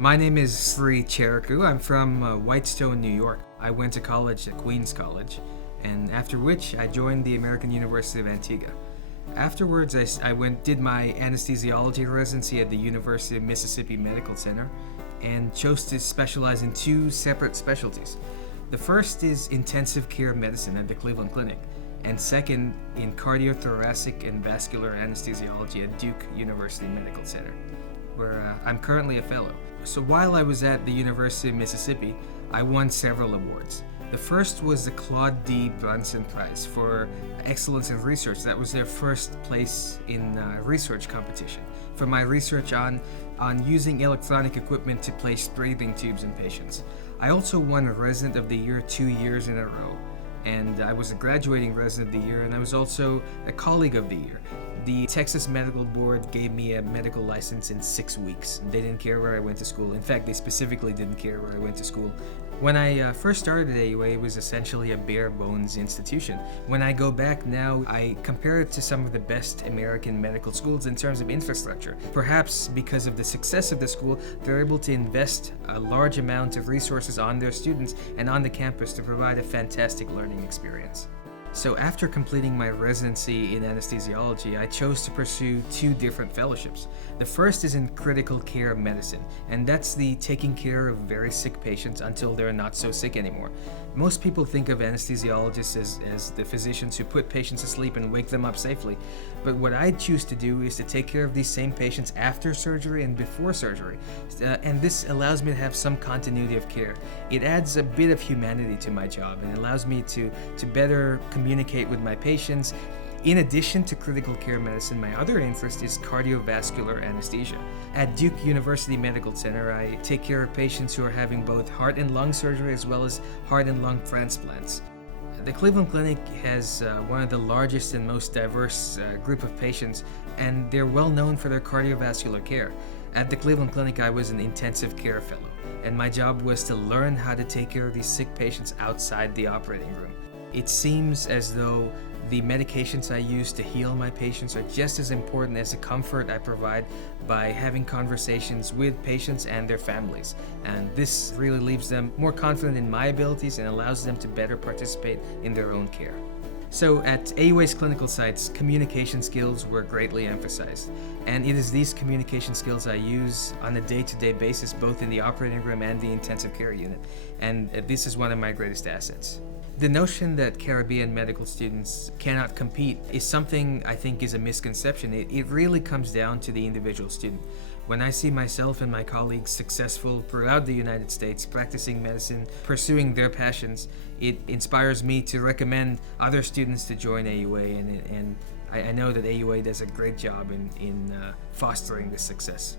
My name is Cheruku. I'm from Whitestone, New York. I went to college at Queens College, and after which I joined the American University of Antigua. Afterwards, did my anesthesiology residency at the University of Mississippi Medical Center and chose to specialize in two separate specialties. The first is intensive care medicine at the Cleveland Clinic, and second in cardiothoracic and vascular anesthesiology at Duke University Medical Center, where I'm currently a fellow. So while I was at the University of Mississippi, I won several awards. The first was the Claude D. Brunson Prize for Excellence in Research. That was their first place in research competition for my research on using electronic equipment to place breathing tubes in patients. I also won a Resident of the Year 2 years in a row, and I was a graduating Resident of the Year, and I was also a Colleague of the Year. The Texas Medical Board gave me a medical license in 6 weeks. They didn't care where I went to school. In fact, they specifically didn't care where I went to school. When I first started at AUA, it was essentially a bare bones institution. When I go back now, I compare it to some of the best American medical schools in terms of infrastructure. Perhaps because of the success of the school, they're able to invest a large amount of resources on their students and on the campus to provide a fantastic learning experience. So after completing my residency in anesthesiology, I chose to pursue two different fellowships. The first is in critical care medicine, and that's the taking care of very sick patients until they're not so sick anymore. Most people think of anesthesiologists as the physicians who put patients to sleep and wake them up safely, but what I choose to do is to take care of these same patients after surgery and before surgery, and this allows me to have some continuity of care. It adds a bit of humanity to my job and allows me to better communicate with my patients. In addition to critical care medicine, my other interest is cardiovascular anesthesia. At Duke University Medical Center, I take care of patients who are having both heart and lung surgery as well as heart and lung transplants. The Cleveland Clinic has one of the largest and most diverse group of patients, and they're well known for their cardiovascular care. At the Cleveland Clinic, I was an intensive care fellow, and my job was to learn how to take care of these sick patients outside the operating room. It seems as though the medications I use to heal my patients are just as important as the comfort I provide by having conversations with patients and their families. And this really leaves them more confident in my abilities and allows them to better participate in their own care. So at AUA's clinical sites, communication skills were greatly emphasized. And it is these communication skills I use on a day-to-day basis, both in the operating room and the intensive care unit. And this is one of my greatest assets. The notion that Caribbean medical students cannot compete is something I think is a misconception. It really comes down to the individual student. When I see myself and my colleagues successful throughout the United States practicing medicine, pursuing their passions, it inspires me to recommend other students to join AUA, and I know that AUA does a great job in fostering this success.